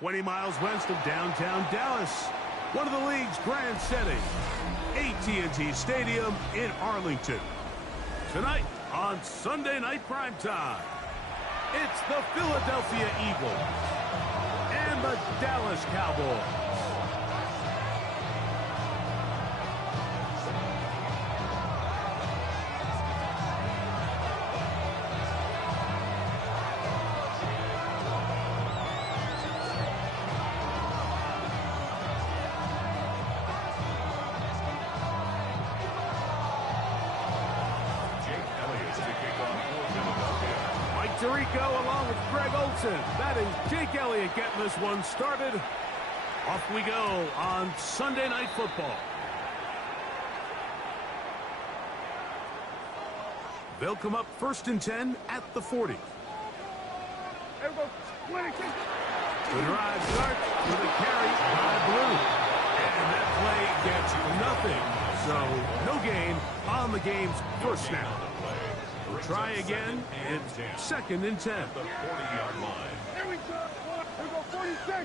20 miles west of downtown Dallas, one of the league's grand settings, AT&T Stadium in Arlington. Tonight on Sunday Night Primetime, it's the Philadelphia Eagles and the Dallas Cowboys. Tirico along with Greg Olsen. That is Jake Elliott getting this one started. Off we go on Sunday Night Football. They'll come up 1st and 10 at the 40. The drive starts with a carry by Blue. And that play gets nothing. So no gain on the game's first snap. Try again. It's 2nd and 10. The 40-yard line. Here we go, 46.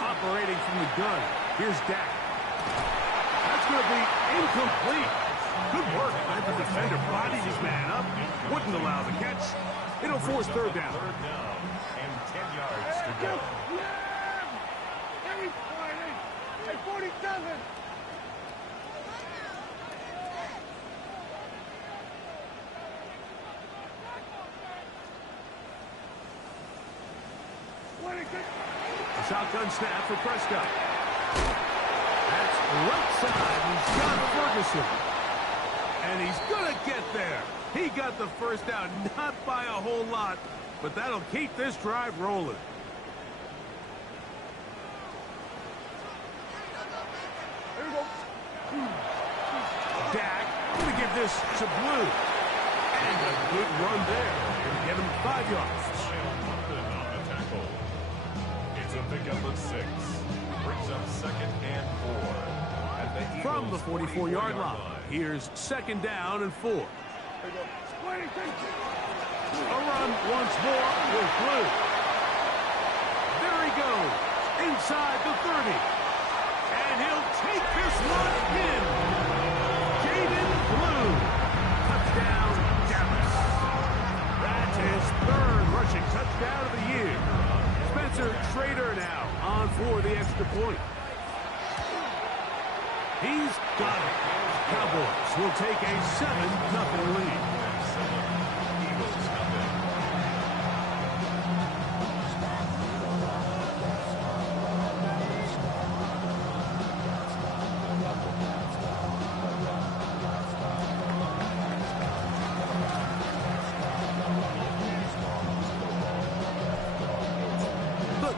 Operating from the gun. Here's Dak. That's going to be incomplete. Good work. The defender bodied his man up. Wouldn't allow the catch. It'll force 3rd down. 3rd down and 10 yards to go. Here we go. Hey, 47. A shotgun snap for Prescott. That's right side. He's got Ferguson. And he's going to get there. He got the 1st down, not by a whole lot, but that'll keep this drive rolling. Here we go. Dak going to give this to Blue. And a good run there. Going to get him 5 yards. A pickup of 6. Brings up 2nd and 4. And from the 44-yard line. Here's 2nd down and 4. A run once more with Blue. There he goes. Inside the 30. And he'll take this one in. Jaden Blue. Touchdown, Dallas. That's his 3rd rushing touchdown of the year. Spencer Schrader now on for the extra point. He's got it. Cowboys will take a 7-0 lead.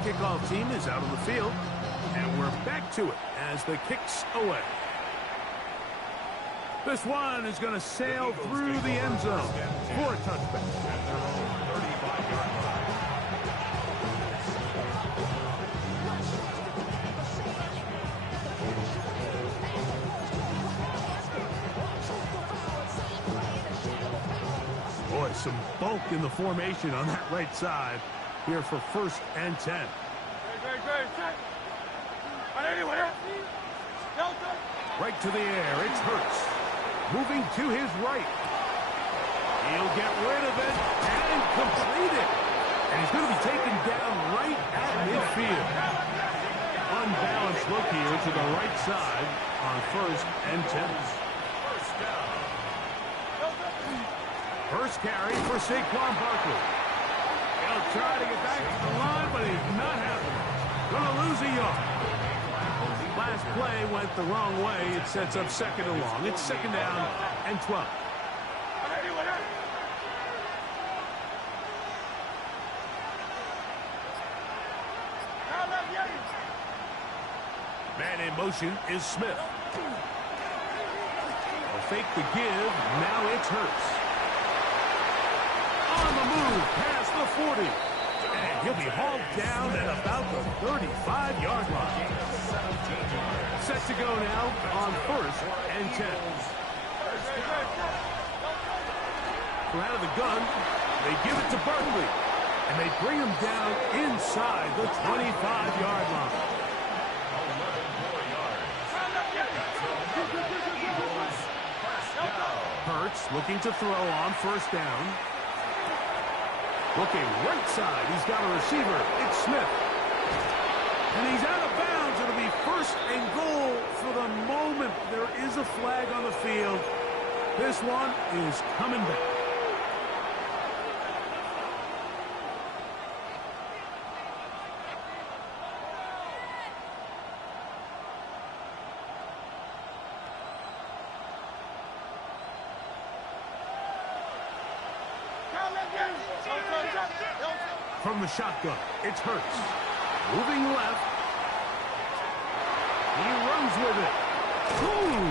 Kickoff team is out on the field, and we're back to it as the kick's away. This one is going to sail through the end zone for a touchback. Boy, some bulk in the formation on that right side. Here for 1st and 10. Right to the air. It's Hurts. Moving to his right. He'll get rid of it and complete it. And he's going to be taken down right at midfield. Unbalanced look here to the right side on 1st and 10. First carry for Saquon Barkley. He'll try to get back to the line, but he's not happening. Going to lose a yard. Last play went the wrong way. It sets up 2nd and long. It's 2nd down and 12. Man in motion is Smith. They'll fake the give. Now it's Hurts. On the move past the 40. And he'll be hauled down at about the 35-yard line. Set to go now on 1st and 10. From out of the gun, they give it to Barkley. And they bring him down inside the 25-yard line. 11 more yards. Hurts looking to throw on first down. Looking right side. He's got a receiver. It's Smith. And he's out of bounds. It'll be first and goal for the moment. There is a flag on the field. This one is coming back. From the shotgun, it's Hurts. Moving left. He runs with it. Boom!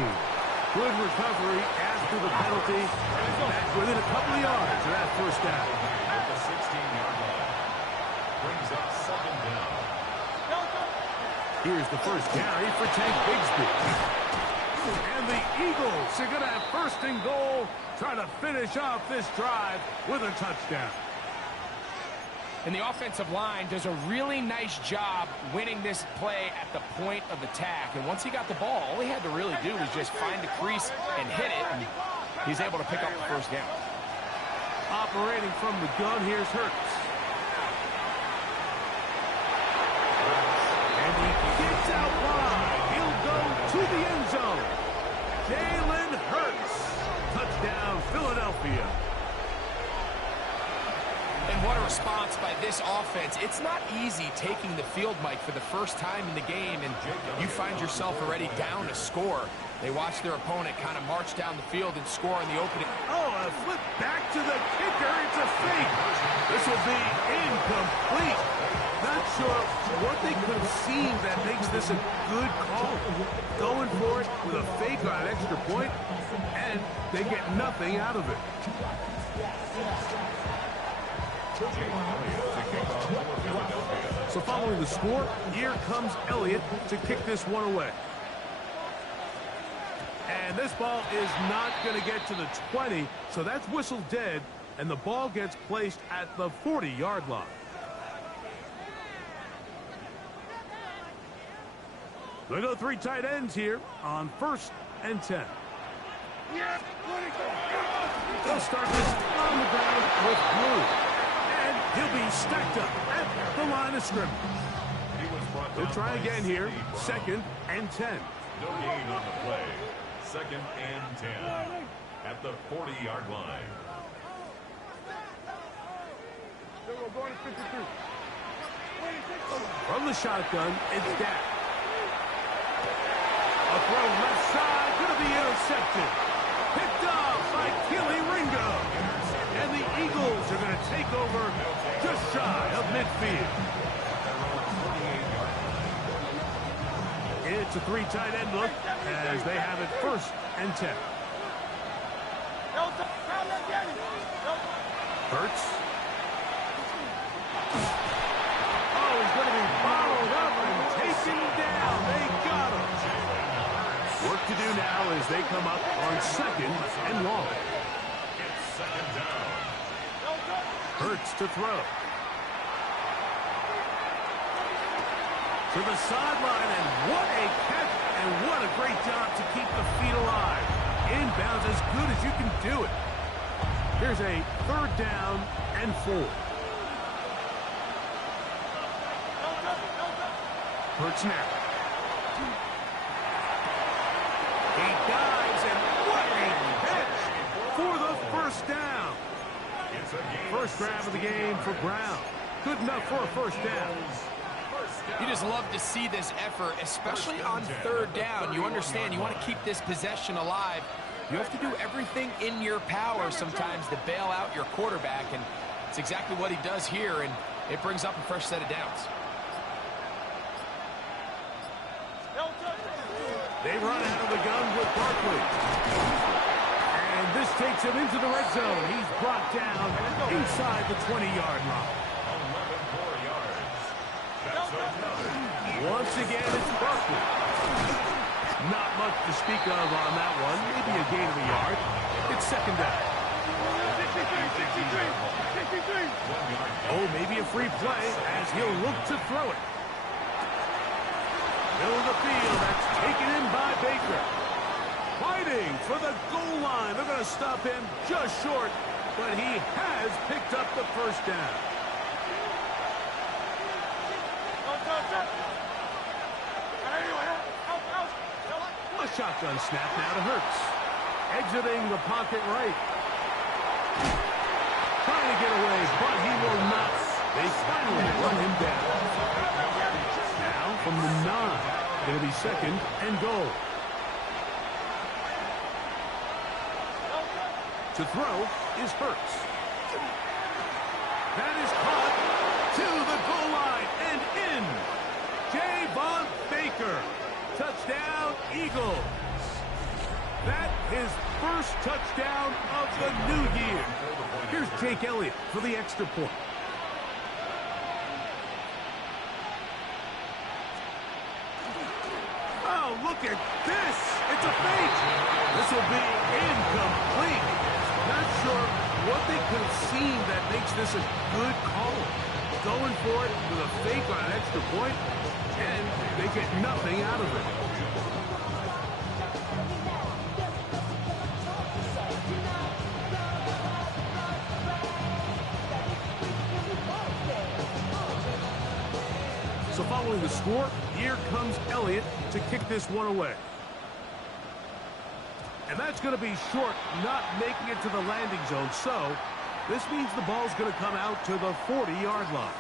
Good recovery after the penalty. Back within a couple of yards of that first down. At the 16-yard line. Brings up second down. Here's the first carry for Tank Bigsby. And the Eagles are going to have first and goal, trying to finish off this drive with a touchdown. And the offensive line does a really nice job winning this play at the point of attack. And once he got the ball, all he had to really do was just find the crease and hit it. And he's able to pick up the first down. Operating from the gun, here's Hurts. And he gets out wide. He'll go to the end zone. Jalen Hurts. Touchdown, Philadelphia. And what a response by this offense. It's not easy taking the field, Mike, for the first time in the game, and you find yourself already down a score. They watch their opponent kind of march down the field and score in the opening. Oh, a flip back to the kicker. It's a fake. This will be incomplete. Not sure what they could have seen that makes this a good call. Going for it with a fake on an extra point, and they get nothing out of it. So following the score, here comes Elliott to kick this one away. And this ball is not going to get to the 20, so that's whistled dead, and the ball gets placed at the 40-yard line. They go three tight ends here on 1st and 10. They'll start this on the ground with Blue. He'll be stacked up at the line of scrimmage. They'll try again here. 2nd and 10. No gain on the play. 2nd and 10. At the 40-yard line. From the shotgun, it's Dak. A throw left side, going to be intercepted. Picked off by Keely Ringo. And the Eagles are going to take over just shy of midfield. It's a three tight end look as they have it 1st and 10. Hurts. Oh, he's going to be followed up and taken down. They got him. Work to do now as they come up on 2nd and long. It's 2nd down. Hurts to throw. To the sideline, and what a catch, and what a great job to keep the feet alive. Inbounds as good as you can do it. Here's a 3rd down and 4. Hurts now. He dives, and what a catch for the 1st down. First grab of the game for Brown. Good enough for a 1st down. You just love to see this effort, especially on 3rd down. You understand, you want to keep this possession alive. You have to do everything in your power sometimes to bail out your quarterback, and it's exactly what he does here, and it brings up a fresh set of downs. They run out of the gun with Barkley. And this takes him into the red zone. He's brought down inside the 20-yard line. 11 more yards. That's another. Once again, it's Barkley. Not much to speak of on that one. Maybe a gain of a yard. It's 2nd down. Oh, maybe a free play as he'll look to throw it. Middle of the field, that's taken in by Baker. Fighting for the goal line. They're going to stop him just short, but he has picked up the first down. A shotgun snap now to Hurts. Exiting the pocket right. Trying to get away, but he will not. They finally run him down. Now from the 9. It'll be second and goal. To throw is Hurts. That is caught to the goal line and in. Javon Baker. Touchdown, Eagles. That his first touchdown of the new year. Here's Jake Elliott for the extra point. Oh, look at this. It's a fake. This will be incomplete. Not sure what they could have seen that makes this a good call. Going for it with a fake on an extra point, and they get nothing out of it. So following the score, here comes Elliott to kick this one away. And that's going to be short, not making it to the landing zone. So this means the ball's going to come out to the 40-yard line.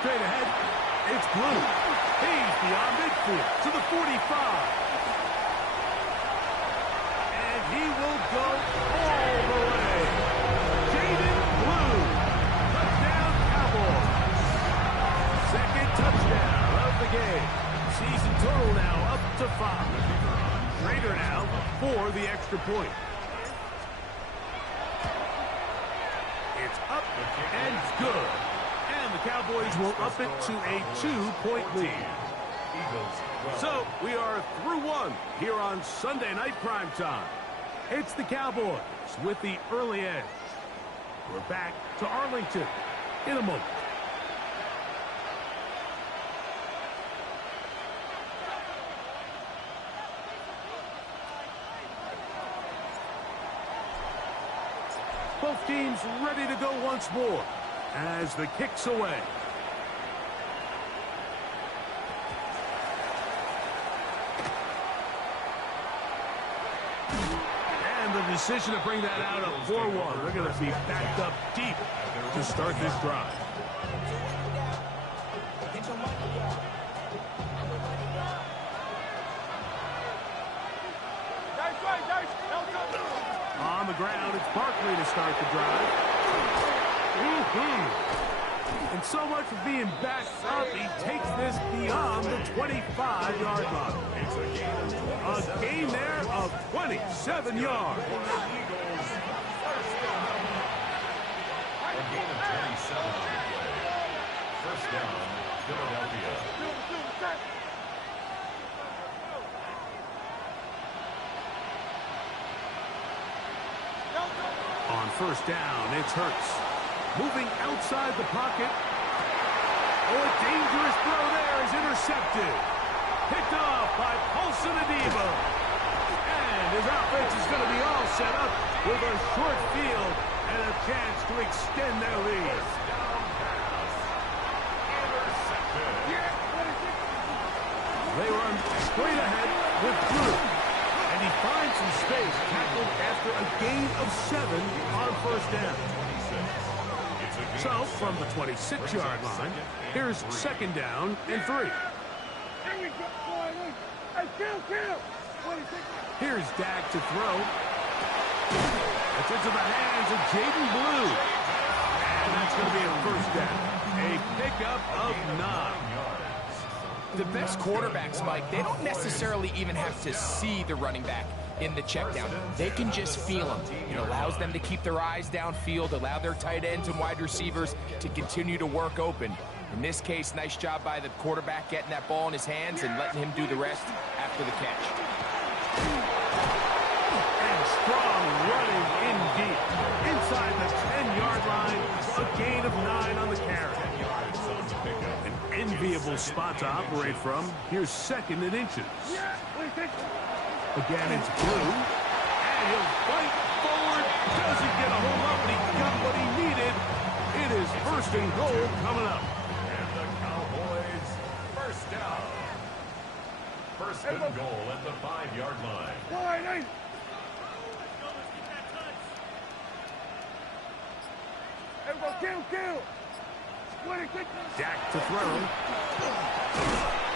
Straight ahead, it's Blue. He's beyond midfield to the 45. And he will go all the way. Jaden Blue. Touchdown, Cowboys. Second touchdown of the game. Season total now up to 5. Raider now for the extra point. It's up and good. And the Cowboys will up it to a 2-point lead. So we are through one here on Sunday Night Primetime. It's the Cowboys with the early edge. We're back to Arlington in a moment. Both teams ready to go once more as the kick's away. And the decision to bring that out of 4-1. They're going to be backed up deep to start this drive. On the ground, it's Barkley to start the drive. And so much for being backed up, he takes this beyond the 25-yard line. A gain there of 27 yards. A gain of 27 on the play. First down, Philadelphia. On first down, it's Hurts. Moving outside the pocket. Oh, a dangerous throw there is intercepted. Picked off by Paulson Adebo. And his offense is going to be all set up with a short field and a chance to extend their lead. They run straight ahead with Blue. And he finds some space, tackled after a gain of 7 on first down. So, from the 26-yard line, here's second down and 3. Here's Dak to throw. It's into the hands of Jaden Blue. And that's going to be a first down. A pickup of 9. The best quarterbacks, Mike, they don't necessarily even have to see the running back. in the check down. They can just feel him. It allows them to keep their eyes downfield, allow their tight ends and wide receivers to continue to work open. In this case, nice job by the quarterback getting that ball in his hands and letting him do the rest after the catch. And strong running in deep. Inside the 10-yard line, a gain of 9 on the carry. An enviable spot to operate from. Here's 2nd and inches. Again, it's Blue. And he'll fight forward. Doesn't get a hold up, but he got what he needed. It is 1st and goal coming up. And the Cowboys, first down. 1st and goal at the 5-yard line. Kill. Dak to throw.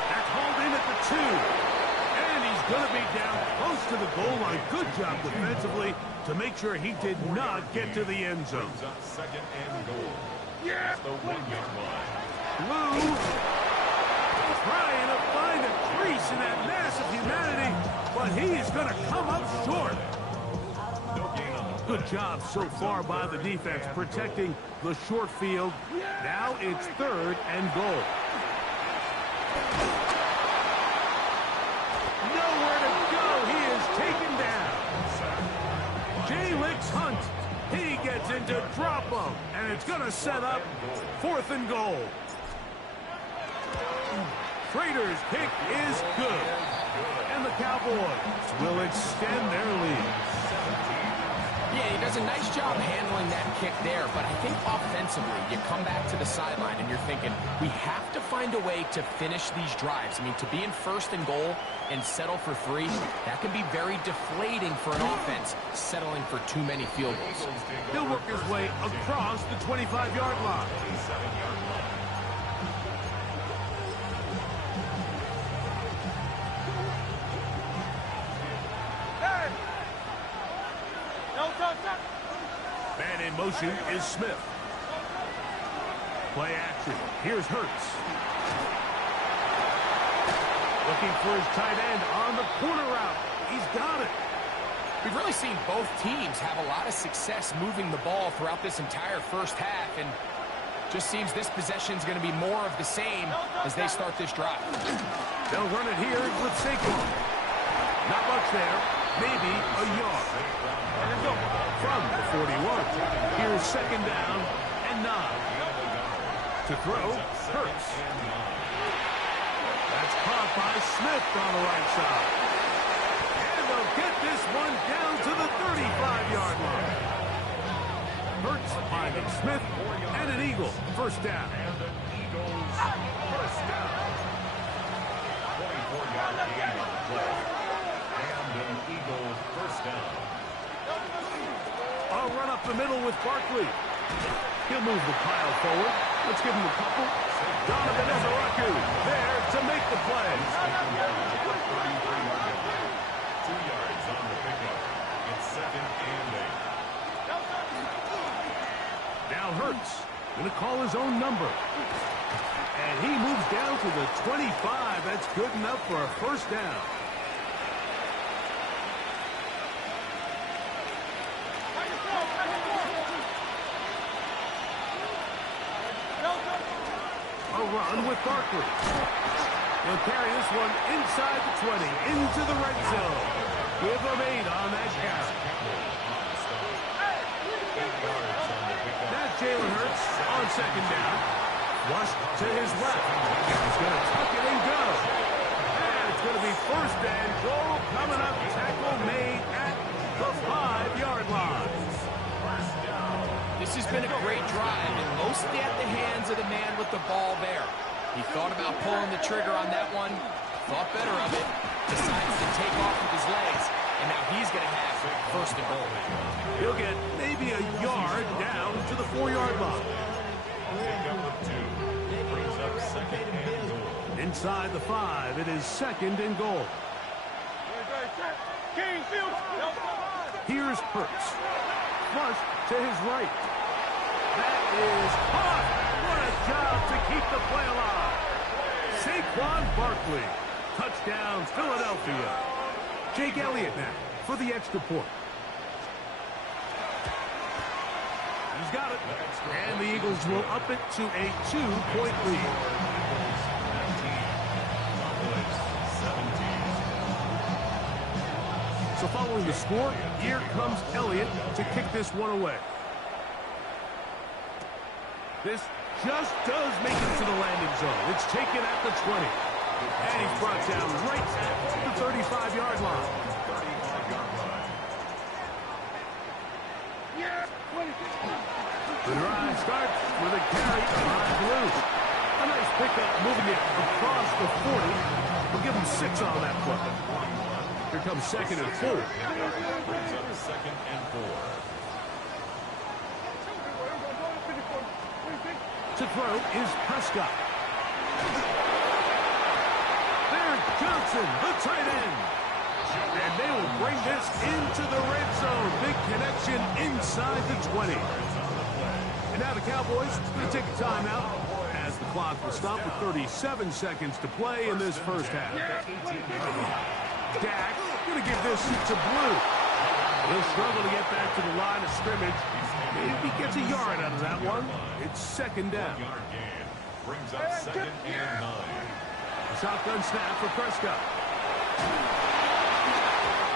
That's hauled in at the 2. And he's going to be down close to the goal line. Good job defensively to make sure he did not get to the end zone. Brings up 2nd and goal. Yeah. The 1-yard line. Blue trying to find a crease in that mass of humanity, but he is going to come up short. Good job so far by the defense protecting the short field. Now it's 3rd and goal. Nowhere to go. He is taken down. J-Licks Hunt. He gets into drop-up, and it's going to set up 4th and goal. Trader's kick is good. And the Cowboys will extend their lead. Yeah, he does a nice job handling that kick there, but I think offensively, you come back to the sideline and you're thinking, we have to find a way to finish these drives. I mean, to be in 1st and goal and settle for 3, that can be very deflating for an offense, settling for too many field goals. He'll work his way across the 25-yard line. Man in motion is Smith. Play action. Here's Hurts. Looking for his tight end on the corner route. He's got it. We've really seen both teams have a lot of success moving the ball throughout this entire first half, and just seems this possession is going to be more of the same as they start this drive. They'll run it here with Saquon. Not much there. Maybe a yard. From the 41. Here's 2nd down and 9. To throw, Hurts. That's caught by Smith on the right side. And they'll get this one down to the 35-yard line. Hurts finding Smith and an Eagle. 1st down. And the Eagles, 1st down. 24-yard gain on the play. And an Eagles, 1st down. I'll run up the middle with Barkley. He'll move the pile forward. Let's give him a couple. Donovan Ezaraku there to make the play. 2 yards on the pickup. It's 2nd and 8. Now Hurts going to call his own number. And he moves down to the 25. That's good enough for a 1st down. A run with Barkley. He'll carry this one inside the 20, into the red zone. Give him 8 on that carry. That's Jalen Hurts on 2nd down. Flush to his left. He's going to tuck it and go. And it's going to be 1st and goal coming up. Tackle made at the 5-yard line. This has been a great drive, and mostly at the hands of the man with the ball there. He thought about pulling the trigger on that one, thought better of it, decides to take off with his legs, and now he's going to have 1st and goal. He'll get maybe a yard down to the 4-yard line. Brings up 2nd and goal. Inside the 5, it is 2nd and goal. Here's Hurts. Flush to his right. That is caught. What a job to keep the play alive. Saquon Barkley. Touchdown, Philadelphia. Jake Elliott now for the extra point. He's got it. And the Eagles will up it to a 2-point lead. So following the score, here comes Elliott to kick this one away. This just does make it to the landing zone. It's taken at the 20. And he's brought down right at the 35-yard line. The drive starts with a carry by Blue. A nice pickup moving it across the 40. We'll give him 6 on that play. Here comes 2nd and 4. Brings up 2nd and 4. To throw is Prescott. There's Johnson, the tight end. And they will bring this into the red zone. Big connection inside the 20. And now the Cowboys going to take a timeout as the clock will stop with 37 seconds to play in this first half. Dak going to give this to Blue. He'll struggle to get back to the line of scrimmage. Maybe he gets a yard out of that one. It's 2nd down. Brings up 2nd and 9. Shotgun snap for Prescott.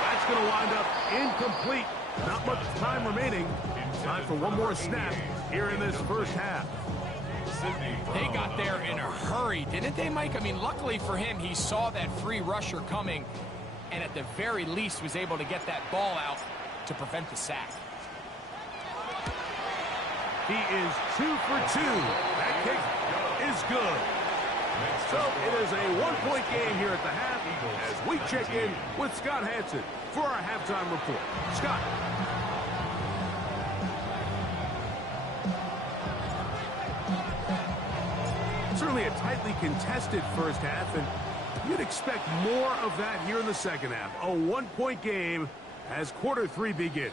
That's going to wind up incomplete. Not much time remaining. Time for one more snap here in this first half. They got there in a hurry, didn't they, Mike? I mean, luckily for him, he saw that free rusher coming and at the very least was able to get that ball out to prevent the sack. He is 2 for 2. That kick is good. So it is a 1-point game here at the half as we check in with Scott Hansen for our halftime report. Scott. Certainly a tightly contested first half, and you'd expect more of that here in the second half. A 1-point game as quarter 3 begins.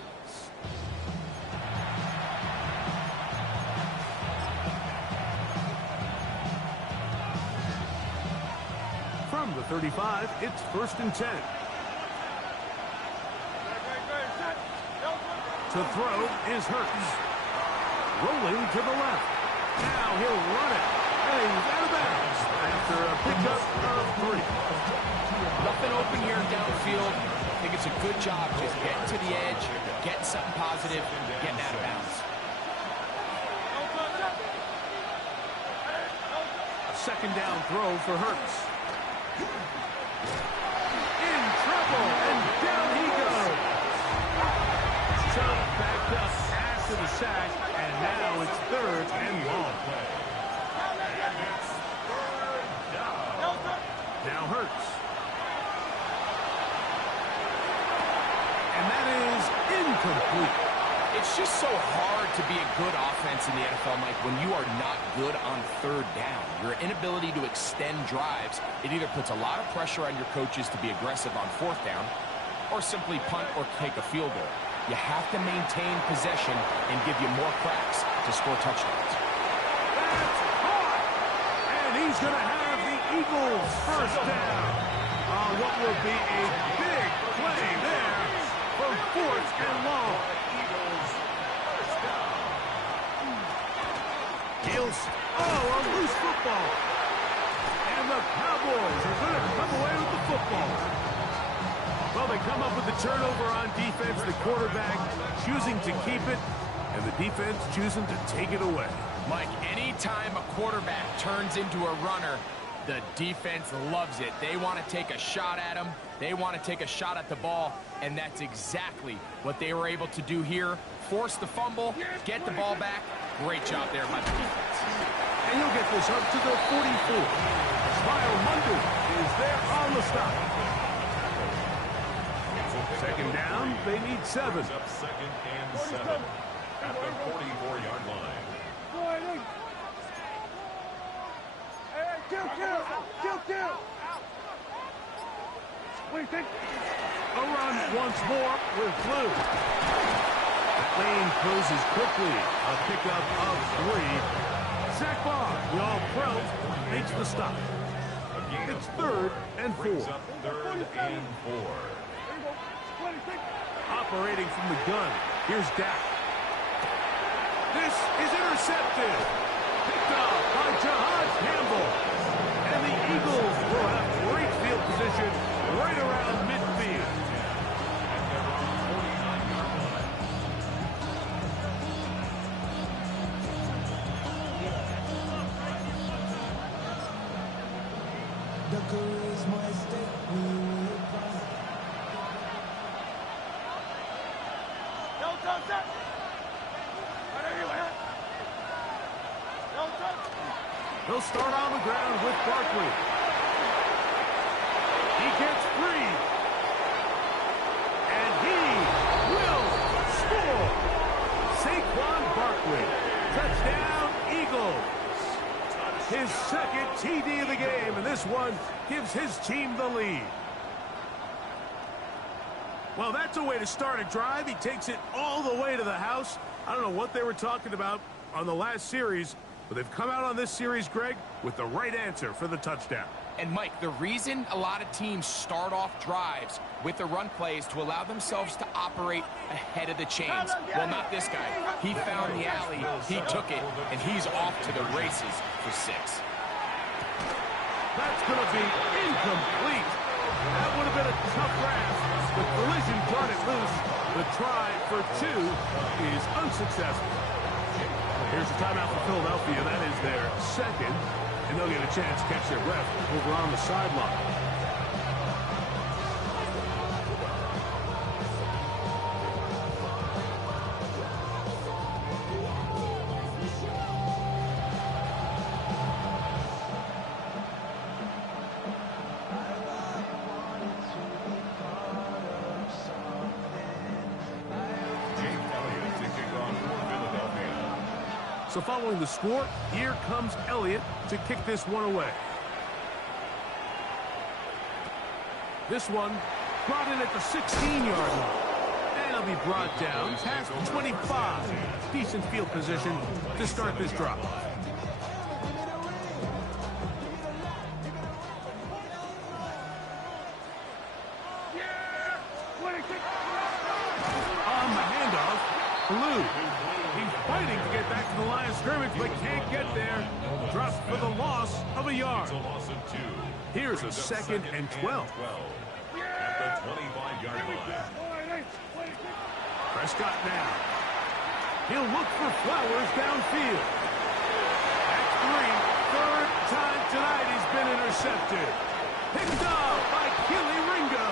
From the 35, it's 1st and 10. To throw is Hurts. Rolling to the left. Now he'll run it. And he's out of bounds after a pickup of 3. Nothing open here downfield. I think it's a good job just getting to the edge, getting something positive, getting out of bounds. A 2nd down throw for Hurts. In trouble, and down he goes. Chubb backed up after the sack, and now it's 3rd and long. Now Hurts. And that is incomplete. It's just so hard to be a good offense in the NFL, Mike, when you are not good on 3rd down. Your inability to extend drives, it either puts a lot of pressure on your coaches to be aggressive on 4th down or simply punt or take a field goal. You have to maintain possession and give you more cracks to score touchdowns. That's caught! And he's going to have the Eagles 1st down on what will be a big play there from 4th and long. Heels. Oh, a loose football. And the Cowboys are going to come away with the football. Well, they come up with the turnover on defense. The quarterback choosing to keep it, and the defense choosing to take it away. Mike, anytime a quarterback turns into a runner, the defense loves it. They want to take a shot at him. They want to take a shot at the ball, and that's exactly what they were able to do here. Force the fumble, get the ball back. Great job there by the defense. And you'll get this up to the 44. Smile Monday is there on the stop. 2nd down, they need 7. Up 2nd and 7 at the 44-yard line. Kill. What do you think? A run once more with Blue. Lane closes quickly. A pickup of 3. Zach Barr, the all-pro, makes the stop. It's 3rd and 4. Brings up 3rd and 4. What do you think? operating from the gun. Here's Dak. This is intercepted. Picked up by Jahad Campbell. And the Eagles will have great field position right around midfield. He'll start on the ground with Barkley. He gets free. And he will score. Saquon Barkley. Touchdown, Eagles. His second TD of the game, and this one gives his team the lead. Well, that's a way to start a drive. He takes it all the way to the house. I don't know what they were talking about on the last series, but they've come out on this series, Greg, with the right answer for the touchdown. And, Mike, the reason a lot of teams start off drives with the run play is to allow themselves to operate ahead of the chains. Well, not this guy. He found the alley, he took it, and he's off to the races for 6. That's going to be incomplete. That would have been a tough grasp. The collision brought it loose. The try for 2 is unsuccessful. Here's the timeout for Philadelphia. That is their second. And they'll get a chance to catch their breath over on the sideline. So following the score, here comes Elliott to kick this one away. This one brought in at the 16-yard line. And it'll be brought down past the 25. Decent field position to start this drive. On the handoff, Blue. He's fighting to get back to the line of scrimmage, but can't get there. Drops for the loss of a yard. Here's a 2nd and 12. At the 25-yard line. Prescott now. He'll look for Flowers downfield. At 3, third time tonight he's been intercepted. Picked up by Keely Ringo.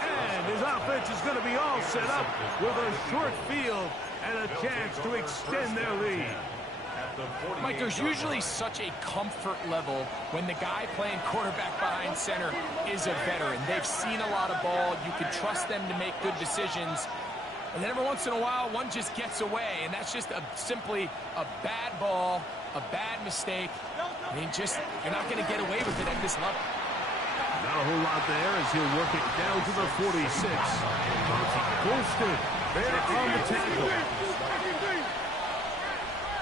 And his offense is going to be all set up with a short field and a chance to extend their lead. Mike, there's usually such a comfort level when the guy playing quarterback behind center is a veteran. They've seen a lot of ball. You can trust them to make good decisions. And then every once in a while, one just gets away, and that's just simply a bad ball, a bad mistake. I mean, you're not going to get away with it at this level. Not a whole lot there as he'll work it down to the 46. Golston there on the tackle.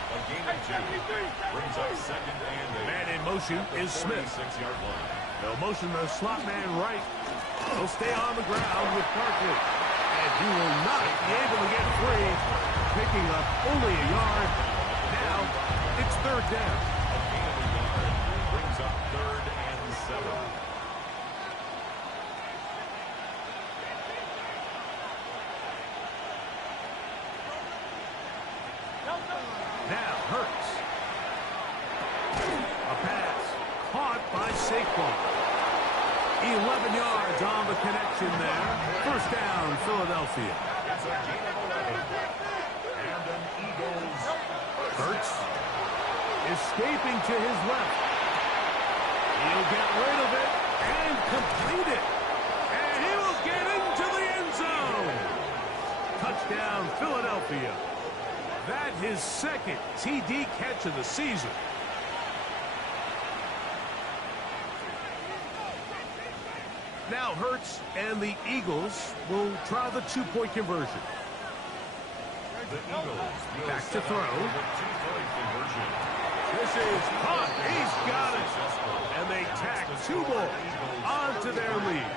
A gain of 2. Brings up 2nd and 8. Man in motion is Smith. 46-yard line. They'll motion the slot man right. He'll stay on the ground with Barkley. And he will not be able to get free. Picking up only a yard. Now it's 3rd down. A gain of a yard. Brings up 3rd and 7. Now Hurts. A pass caught by Saquon. 11 yards on the connection there. 1st down, Philadelphia. It's a gain of 11. And an Eagles. Hurts escaping to his left. He'll get rid of it and complete it. And he will get into the end zone. Touchdown, Philadelphia. That his 2nd TD catch of the season. Now Hurts and the Eagles will try the 2-point conversion. The Eagles Back to throw. The 2-point conversion. This is caught. He's got it. And they tack 2 more onto their lead.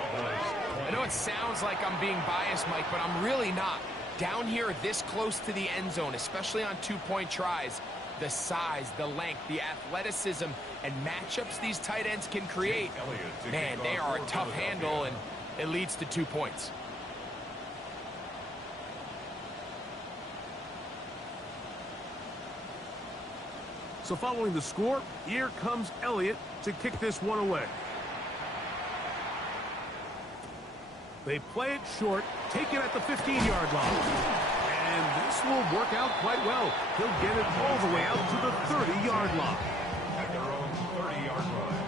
I know it sounds like I'm being biased, Mike, but I'm really not. Down here this close to the end zone, especially on two-point tries, the size, the length, the athleticism, and matchups these tight ends can create, man, they are a tough handle, and it leads to 2 points. So following the score, here comes Elliott to kick this one away. They play it short, take it at the 15-yard line. And this will work out quite well. He'll get it all the way out to the 30-yard line. At their own 30-yard line.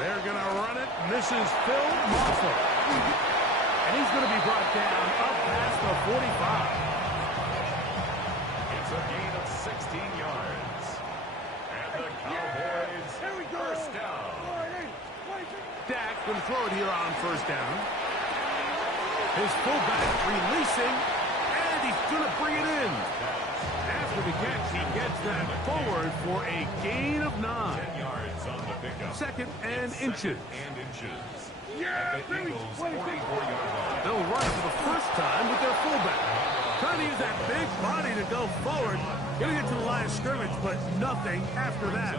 They're going to run it. This is Phil Moffett. And he's going to be brought down up past the 45. It's a gain of 16 yards. And the Cowboys first down. Dak going to throw it here on first down. His fullback releasing, and he's going to bring it in. After the catch, he gets that forward for a gain of 9. 10 yards on the pickup. Second and inches. At the Eagles' 44-yard line. They'll run for the first time with their fullback. Trying to use that big body to go forward. Going to get to the line of scrimmage, but nothing after that.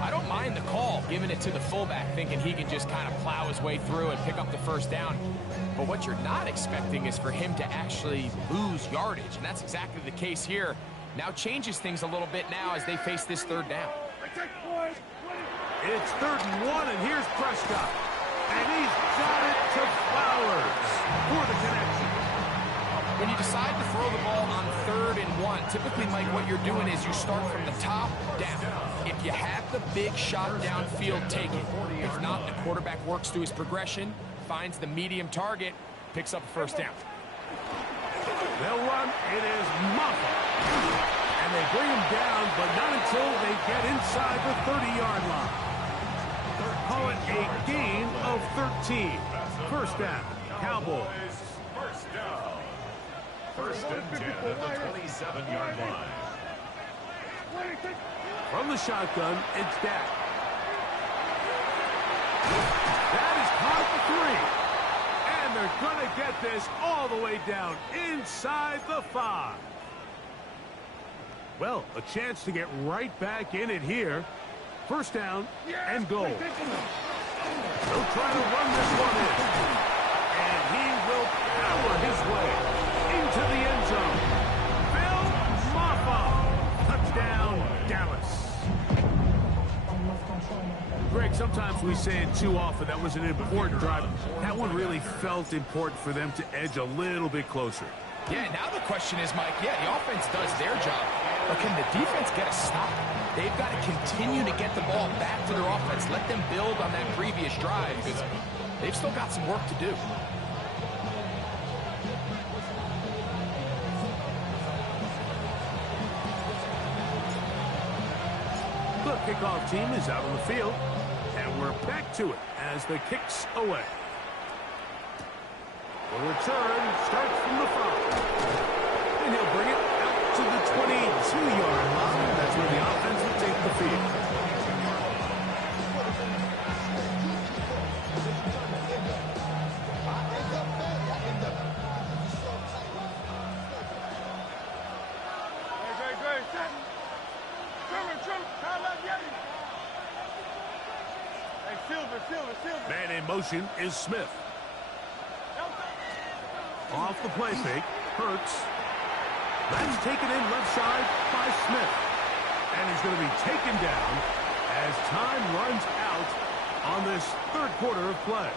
I don't mind the call, giving it to the fullback, thinking he can just kind of plow his way through and pick up the first down. But what you're not expecting is for him to actually lose yardage, and that's exactly the case here. Now changes things a little bit now as they face this third down. It's 3rd and 1, and here's Prescott. And he's got it to Flowers for the connection. When you decide to throw the ball on 3rd and 1, typically, Mike, what you're doing is you start from the top down. If you have the big shot downfield, take it. If not, the quarterback works through his progression, finds the medium target, picks up a first down. They'll run. It is Moffett. And they bring him down, but not until they get inside the 30-yard line. Call it a gain of 13. First down, Cowboys. First down. First and 10 at the 27-yard line. From the shotgun, it's Dak. That is caught at the 3. And they're going to get this all the way down inside the 5. Well, a chance to get right back in it here. First down and goal. They'll try to run this one in. And he will power his way into the end zone. Phil Moffett. Touchdown, Dallas. Greg, sometimes we say it too often. That was an important drive. That one really felt important for them to edge a little bit closer. Yeah, now the question is, Mike, the offense does their job, but can the defense get a stop? They've got to continue to get the ball back to their offense. Let them build on that previous drive because they've still got some work to do. The kickoff team is out on the field, and we're back to it as the kick's away. The return starts from the 5. And he'll bring it out to the 22-yard line. That's where the offense will take the field. Man in motion is Smith. Off the play fake, Hurts. That's taken in left side by Smith. And he's going to be taken down as time runs out on this 3rd quarter of play.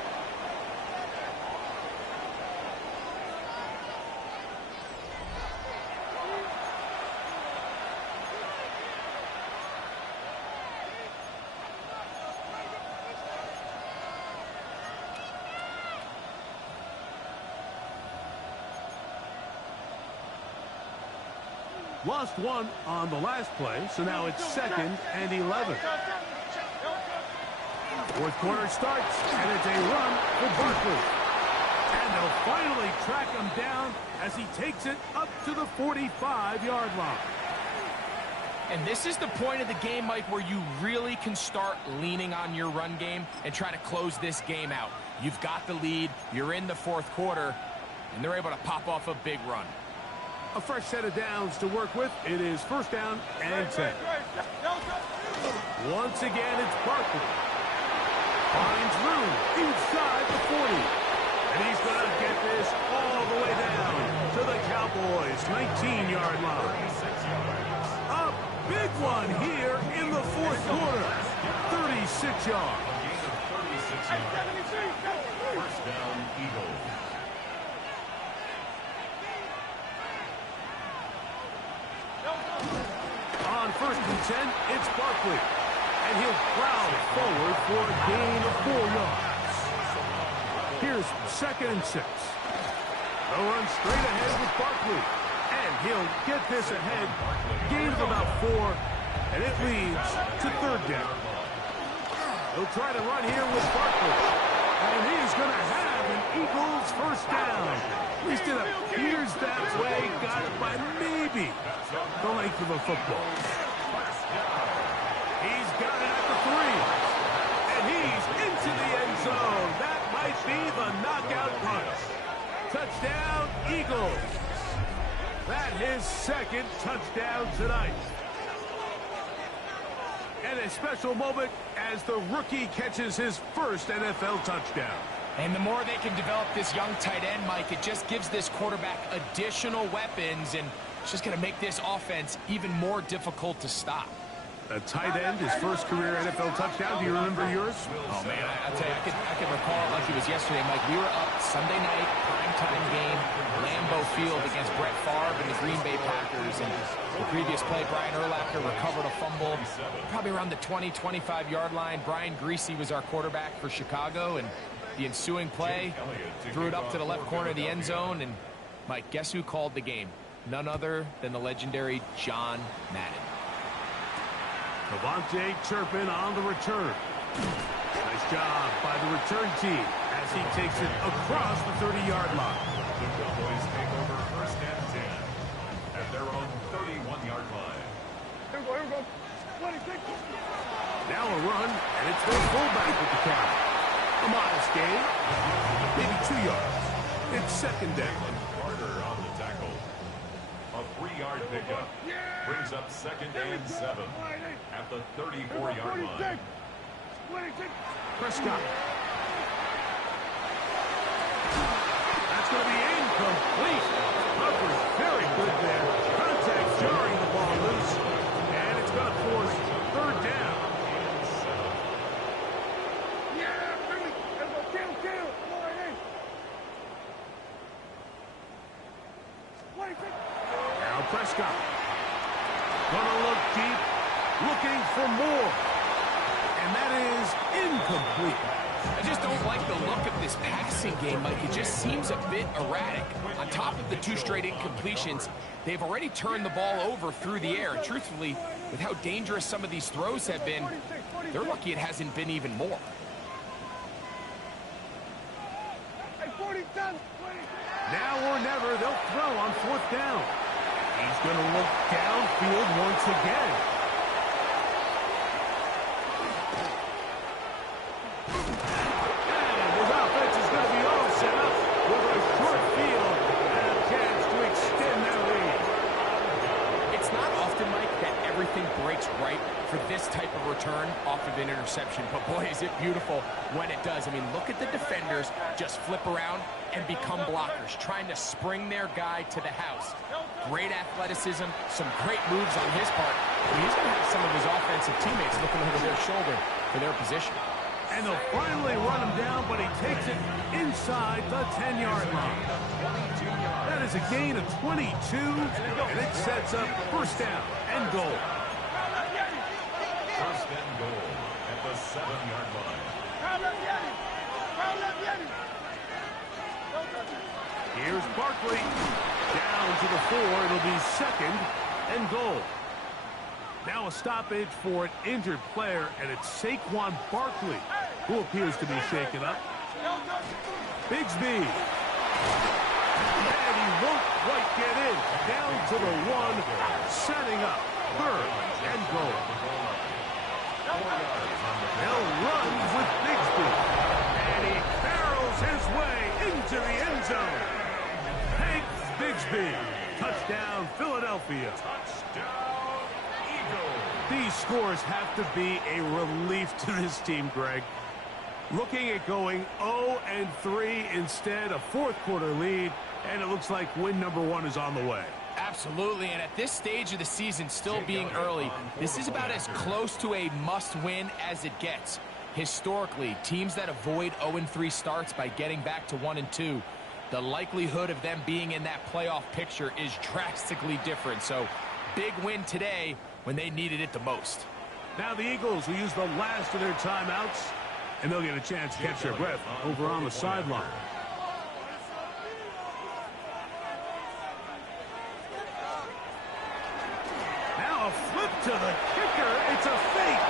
Lost one on the last play, so now it's 2nd and 11. 4th quarter starts, and it's a run for Barkley. And they'll finally track him down as he takes it up to the 45-yard line. And this is the point of the game, Mike, where you really can start leaning on your run game and try to close this game out. You've got the lead, you're in the fourth quarter, and they're able to pop off a big run. A fresh set of downs to work with. It is first down and 10. Once again, it's Barkley. Finds room inside the 40. And he's going to get this all the way down to the Cowboys' 19-yard line. A big one here in the fourth quarter. 36 yards. First down, Eagles. On first and 10, it's Barkley. And he'll prowl forward for a gain of 4 yards. Here's second and 6. They'll run straight ahead with Barkley. And he'll get this ahead. Gain of about 4. And it leads to third down. He'll try to run here with Barkley. And he's going to have an Eagles first down. At least it appears that way. Got it by maybe the length of a football. He's got it at the 3. And he's into the end zone. That might be the knockout punch. Touchdown, Eagles. That his second touchdown tonight. And a special moment as the rookie catches his first NFL touchdown. And the more they can develop this young tight end, Mike, it just gives this quarterback additional weapons, and it's just going to make this offense even more difficult to stop. A tight end, his first career NFL touchdown. Do you remember yours? Oh, man, I'll tell you, I can recall it like it was yesterday, Mike. We were up Sunday night, primetime game, Lambeau Field against Brett Favre and the Green Bay Packers. And the previous play, Brian Urlacher recovered a fumble probably around the 20, 25-yard line. Brian Greasy was our quarterback for Chicago, and the ensuing play threw it up to the left corner of the end zone. And, Mike, guess who called the game? None other than the legendary John Madden. Devontae Turpin on the return. Nice job by the return team as he takes it across the 30-yard line. The Cowboys take over first and 10 at their own 31-yard line. Here we go. 26. Now a run, and it's their fullback with the count. A modest gain, maybe 2 yards. It's second down. Carter on the tackle. A 3-yard pickup brings up second and 7 at the 34-yard line. 26. Prescott. That's going to be incomplete. Coverage very good there. Contact jarring the ball loose. And it's going to force third down. Yeah, Billy. Let's go. Kill. 26. Now Prescott. Gonna look deep, looking for more. And that is incomplete. I just don't like the look of this passing game, Mike. It just seems a bit erratic. On top of the 2 straight incompletions, they've already turned the ball over through the air. And truthfully, with how dangerous some of these throws have been, they're lucky it hasn't been even more. Hey, 47. Now or never, they'll throw on fourth down. He's going to look downfield once again. And his offense is going to be all set up with a short field and a chance to extend their lead. It's not often, Mike, that everything breaks right for this type of return off of an interception. But, boy, is it beautiful when it does. I mean, look at the defenders just flip around and become blockers, trying to spring their guy to the house. Great athleticism, some great moves on his part. He's going to have some of his offensive teammates looking over their shoulder for their position. And they'll finally run him down, but he takes it inside the 10-yard line. That is a gain of 22, and it sets up first down and goal. First and goal at the 7-yard line. Here's Barkley. Down to the 4. It'll be second and goal. Now a stoppage for an injured player, and it's Saquon Barkley who appears to be shaken up. Bigsby. And he won't quite get in. Down to the 1, setting up third and goal. They'll run with Bigsby. And he barrels his way into the end zone. Hank Bigsby. Touchdown, Philadelphia. Touchdown, Eagles. These scores have to be a relief to this team, Greg. Looking at going 0-3 instead, a fourth-quarter lead, and it looks like win number 1 is on the way. Absolutely, and at this stage of the season, still being early, this is about as close to a must-win as it gets. Historically, teams that avoid 0-3 starts by getting back to 1-2, the likelihood of them being in that playoff picture is drastically different. So, big win today when they needed it the most. Now the Eagles will use the last of their timeouts, and they'll get a chance to catch their breath over on the sideline. Now a flip to the kicker. It's a fake.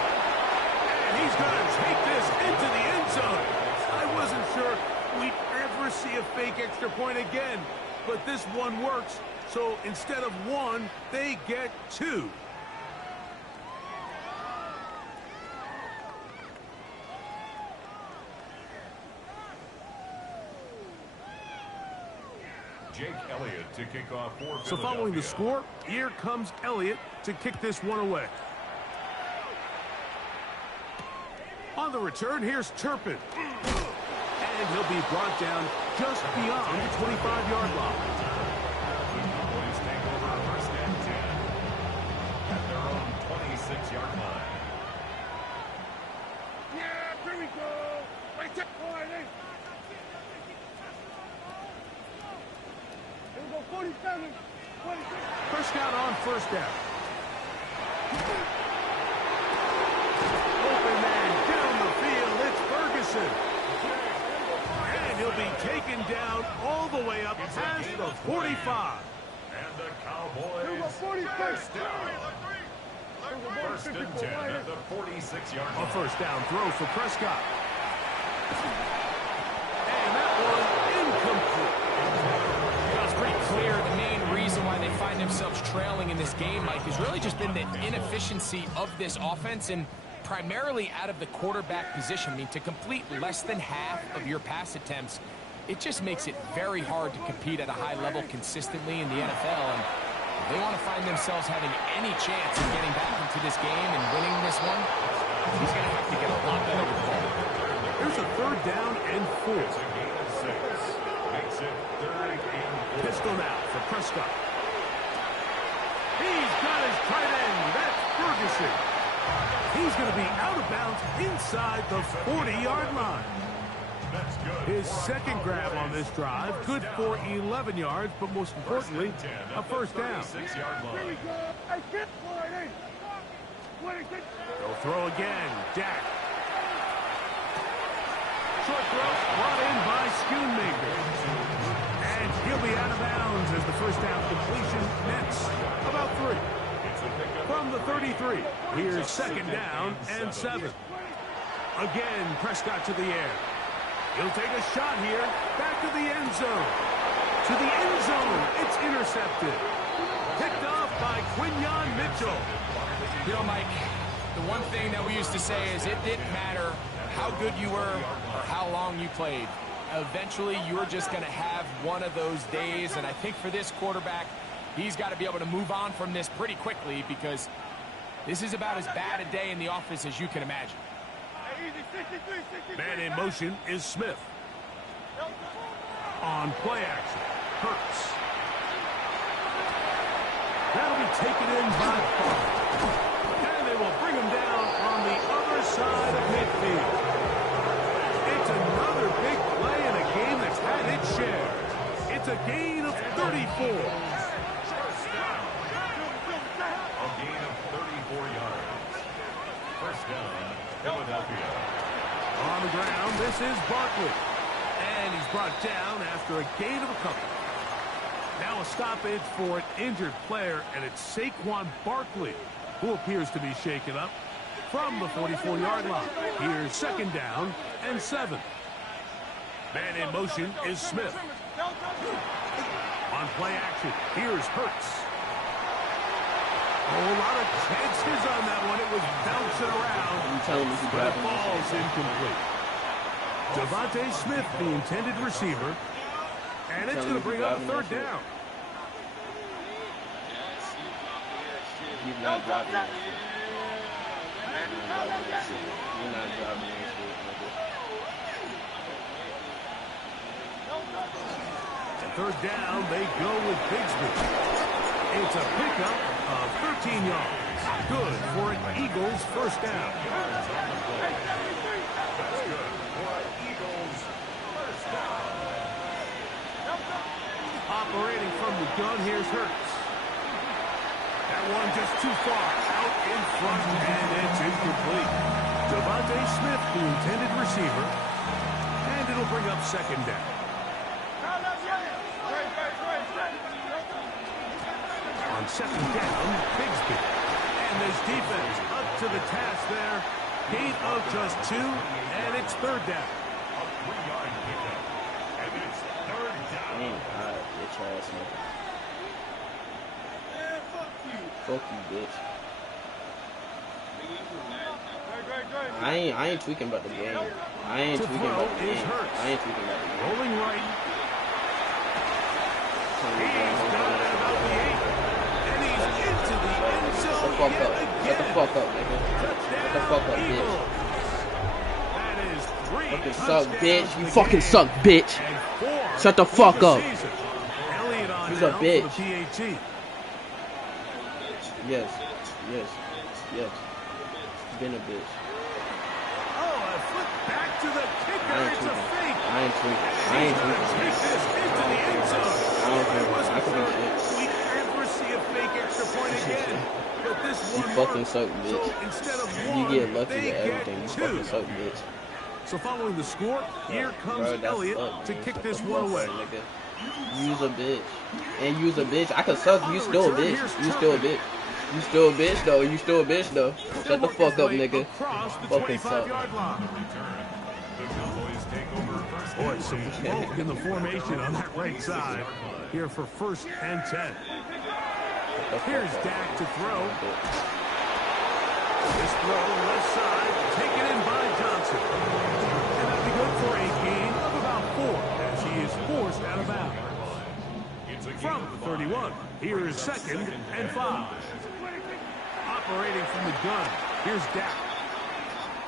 And he's going to take this into the end zone. I wasn't sure we'd ever see a fake extra point again, but this one works. So instead of 1, they get 2. Jake Elliott to kick off for So following the score, here comes Elliott to kick this one away. On the return, here's Turpin. And he'll be brought down just beyond the 25-yard line. Cowboys take over first and 10 at their own 26-yard line. Yeah, here we go. Right there. Here we go, 47, 26. Prescott on first down. Open man down the field. It's Ferguson. And he'll be taken down all the way up past the 45. And the Here we Cowboys go, 46. first down. First and 10 at the 46-yard A line. first down throw for Prescott. And that one incomplete. It's pretty clear the main reason why they find themselves trailing in this game, Mike, has really just been the inefficiency of this offense and primarily out of the quarterback position. I mean, to complete less than half of your pass attempts, it just makes it very hard to compete at a high level consistently in the NFL. And if they want to find themselves having any chance of getting back into this game and winning this one, he's going to have to get a lot better with the ball. Here's a third down and 4. It's a gain of 6. Makes it third and 4. Pistol now for Prescott. He's got his tight end. That's Ferguson. He's going to be out of bounds inside the 40-yard line. That's good. His second grab on this drive, good for 11 yards, but most importantly, a first down. 36-yard Here we line. go. I get 40. 26. They'll throw again. Dak. Short throw brought in by Schoonmaker. And he'll be out of bounds as the first down completion nets about 3. It's a pickup From the 33, here's second down and 7. Again, Prescott to the air. He'll take a shot here. Back to the end zone. To the end zone. It's intercepted. Picked off by Quinyon Mitchell. You know, Mike, the one thing that we used to say is it didn't matter how good you were or how long you played. Eventually, you're just going to have one of those days, and I think for this quarterback, he's got to be able to move on from this pretty quickly because this is about as bad a day in the office as you can imagine. Easy, 63, 63. Man in motion is Smith. On play action, Hurts. That'll be taken in by Farmer. And they will bring him down on the other side of midfield. It's another big play in a game that's had its share. It's a gain of 34. A gain of 34 yards. First down, Philadelphia. On the ground, this is Barkley. And he's brought down after a gain of a couple. Now a stoppage for an injured player, and it's Saquon Barkley, who appears to be shaken up from the 44-yard line. Here's second down and 7. Man in motion is Smith. On play action, here's Hurts. Oh, a lot of chances on that one. It was bouncing around. You telling me he But it grabbing falls incomplete. Devontae Smith, the intended receiver. And it's going to bring up a third down. He's not dropping that shit. He's not dropping that shit. He's not dropping that shit, nigga. Third down, they go with Bigsby. It's a pickup of 13 yards. Good for an Eagles first down. That's good for an Eagles first down. Operating from the gun, here's Hurts. That one just too far out in front, and it's incomplete. Devontae Smith, the intended receiver, and it'll bring up second down. On second down, Bigsby. And this defense up to the task there. Gain of just 2, and it's third down. A 3-yard pickup. And it's third down. Ain't hot, bitch ass nigga. Fuck you, bitch. I ain't tweaking about the game. I ain't tweaking about the game. I ain't tweaking about the game. Rolling right. He's got it about the 8. And he's into the end zone. Shut the fuck up. Shut the fuck up, nigga. Shut the fuck up, bitch. That is 3 Fucking suck, bitch. You fucking suck, bitch. Shut the fuck up. He's a bitch. Yes. Yes. Yes. Been a bitch. Oh, a flip back to the kicker. It's a fake. I ain't tweaking. I ain't tweaking. Take this into the end zone. I don't think It was I could be third. shit. We never see a fake extra point again. But this You one fucking worked. suck, bitch. So instead of You one, get lucky they with everything. You get fucking 2. suck, bitch. So following the score, here comes Bro, that's Elliott fuck, to man. kick Shut this the one fuck away. up, nigga. You's a bitch. And you's a bitch. I could suck. You still a bitch. You still a bitch. You still a bitch though. You still a bitch though. Shut the fuck up, nigga. Fucking suck. Boy, some bulk in the formation on that right side. Here for first and 10. Here's Dak to throw. This throw left side, taken in by Johnson. And that'll be good for a gain of about 4 as he is forced out of bounds. From the 31, here is second and 5. Operating from the gun, here's Dak.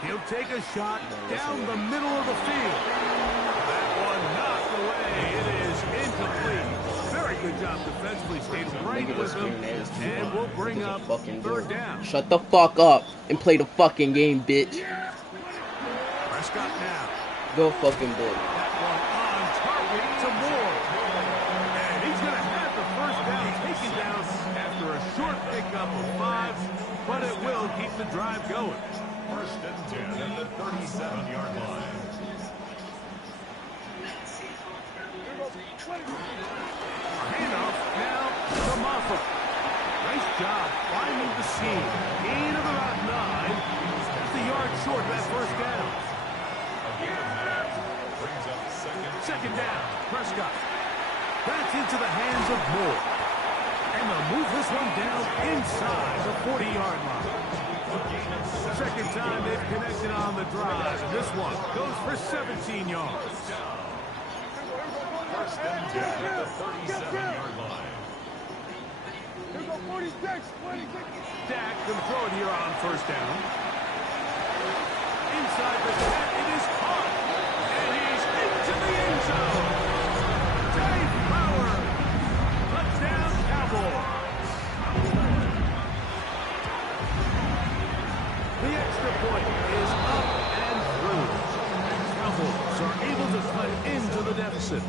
He'll take a shot down the middle of the field. That one knocked away. It is incomplete. Very good job defensively. Stayed right with him. And we'll bring up third down. Shut the fuck up and play the fucking game, bitch. Prescott now. Go fucking bitch. That one on target to Moore. And he's going to have the first down taken down after a short pickup of 5. But it will keep the drive going. First and 10 at the 37-yard line. Handoff now to Moffa. Nice job finding the seam. Gain of about 9. Just a yard short of that first down. Brings up Second down. Prescott. That's into the hands of Moore. And they'll move this one down inside the 40-yard line. Second time they've connected on the drive. And this one goes for 17 yards. First and 10 at the 37-yard line. Here go 46. 46. Dak can throw it here on first down. Inside the 10, it is caught. And he's into the end zone. Dave Power. Touchdown, Cowboys. The extra point is up and through. Cowboys are able to cut into the deficit.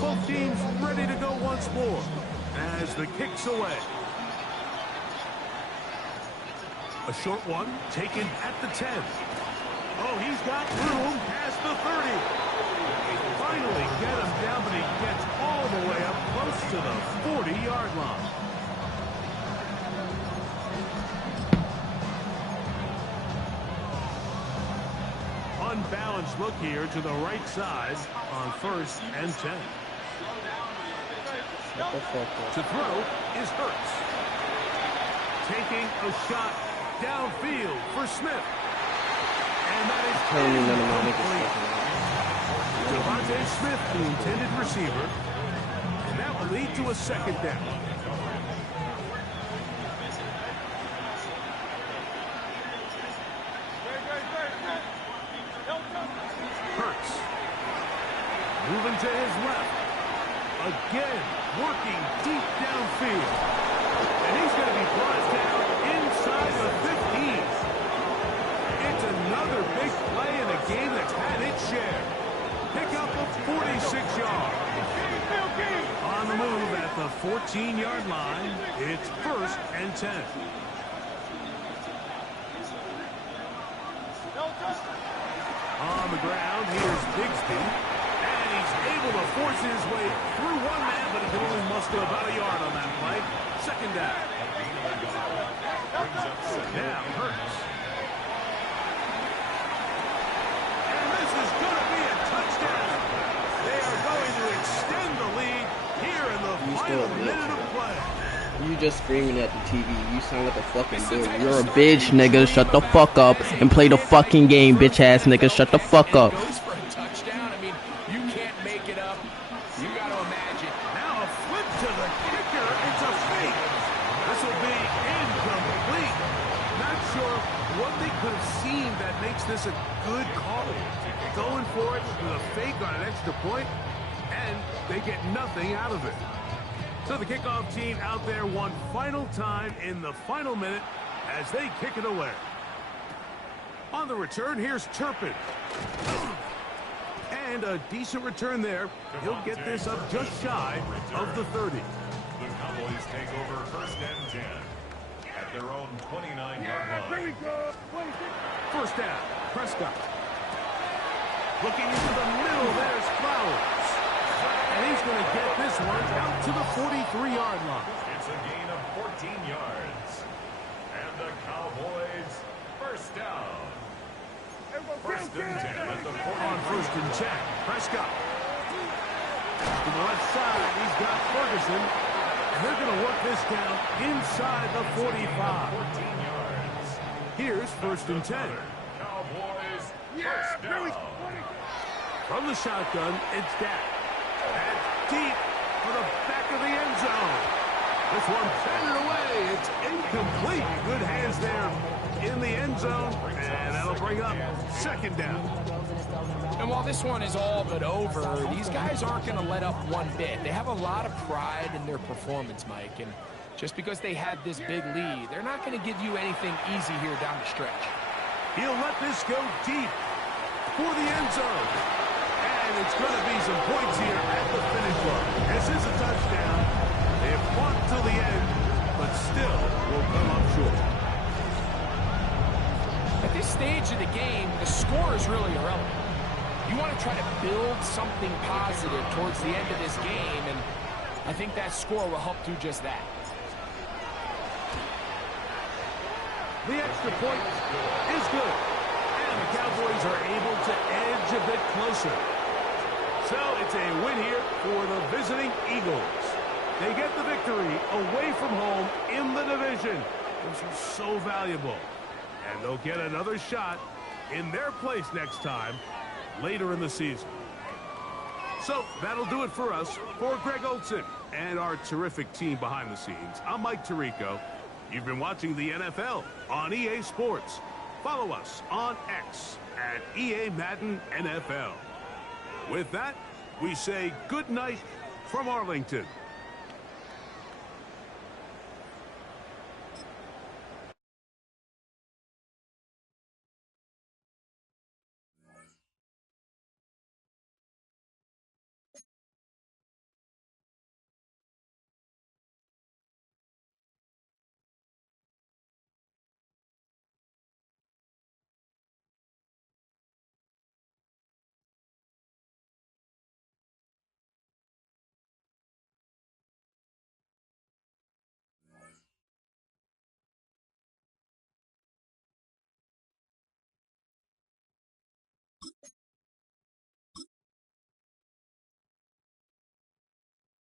Both teams ready to go once more as the kick's away. A short one taken at the 10. Oh, he's got room past the 30. They finally get him down, but he gets all the way up close to the 40-yard line. Unbalanced look here to the right side on 1st and 10. To throw is Hurts. Taking a shot downfield for Smith. And that is Devontae Smith, the intended receiver. And that will lead to a 2nd down. Hurts. Moving to his left. Again, working deep downfield. And he's going to be brought down inside the 15. It's another big play in a game that's had its share. Pick up a 46 yards. On the move at the 14-yard line, it's 1st and 10. On the ground, here's Bigsby. And he's able to force his way through one man, but he can only muster about a yard on that play. 2nd down. Now Hurts. And this is going to be a touchdown. They are going to extend the lead here in the final minute of play. You just screaming at the TV. You sound like a fucking dude. You're a bitch, nigga. Shut the fuck up and play the fucking game, bitch ass nigga. Shut the fuck up. Goes for a touchdown. I mean, you can't make it up. You got to imagine. Now a flip to the kicker. It's a fake. This will be incomplete. Not sure what they could have seen that makes this a good call. Going for it with a fake on an extra point, and they get nothing out of it. So the kickoff team out there one final time in the final minute as they kick it away. On the return, here's Turpin. And a decent return there. He'll get this up just shy of the 30. The Cowboys take over 1st and 10 at their own 29-yard line. 1st down, Prescott. Looking into the middle, there's Flowers. And he's going to get this one out to the 43-yard line. It's a gain of 14 yards. And the Cowboys 1st down. 1st and 10 at the 40. On 1st and 10, Prescott. To the left side, he's got Ferguson. And they're going to work this down inside the 45. 14 yards. Here's 1st and 10. Cowboys 1st down. From the shotgun, it's Dak. That's deep for the back of the end zone. This one batted away. It's incomplete. Good hands there in the end zone. And that'll bring up 2nd down. And while this one is all but over, these guys aren't going to let up one bit. They have a lot of pride in their performance, Mike. And just because they had this big lead, they're not going to give you anything easy here down the stretch. He'll let this go deep for the end zone. And it's going to be some points here at the finish line. This is a touchdown. They have fought till the end, but still will come up short. At this stage of the game, the score is really irrelevant. You want to try to build something positive towards the end of this game, and I think that score will help do just that. The extra point is good. And the Cowboys are able to edge a bit closer. So it's a win here for the visiting Eagles. They get the victory away from home in the division, which is so valuable. And they'll get another shot in their place next time later in the season. So that'll do it for us. For Greg Olson and our terrific team behind the scenes, I'm Mike Tirico. You've been watching the NFL on EA Sports. Follow us on X at EA Madden NFL. With that, we say good night from Arlington.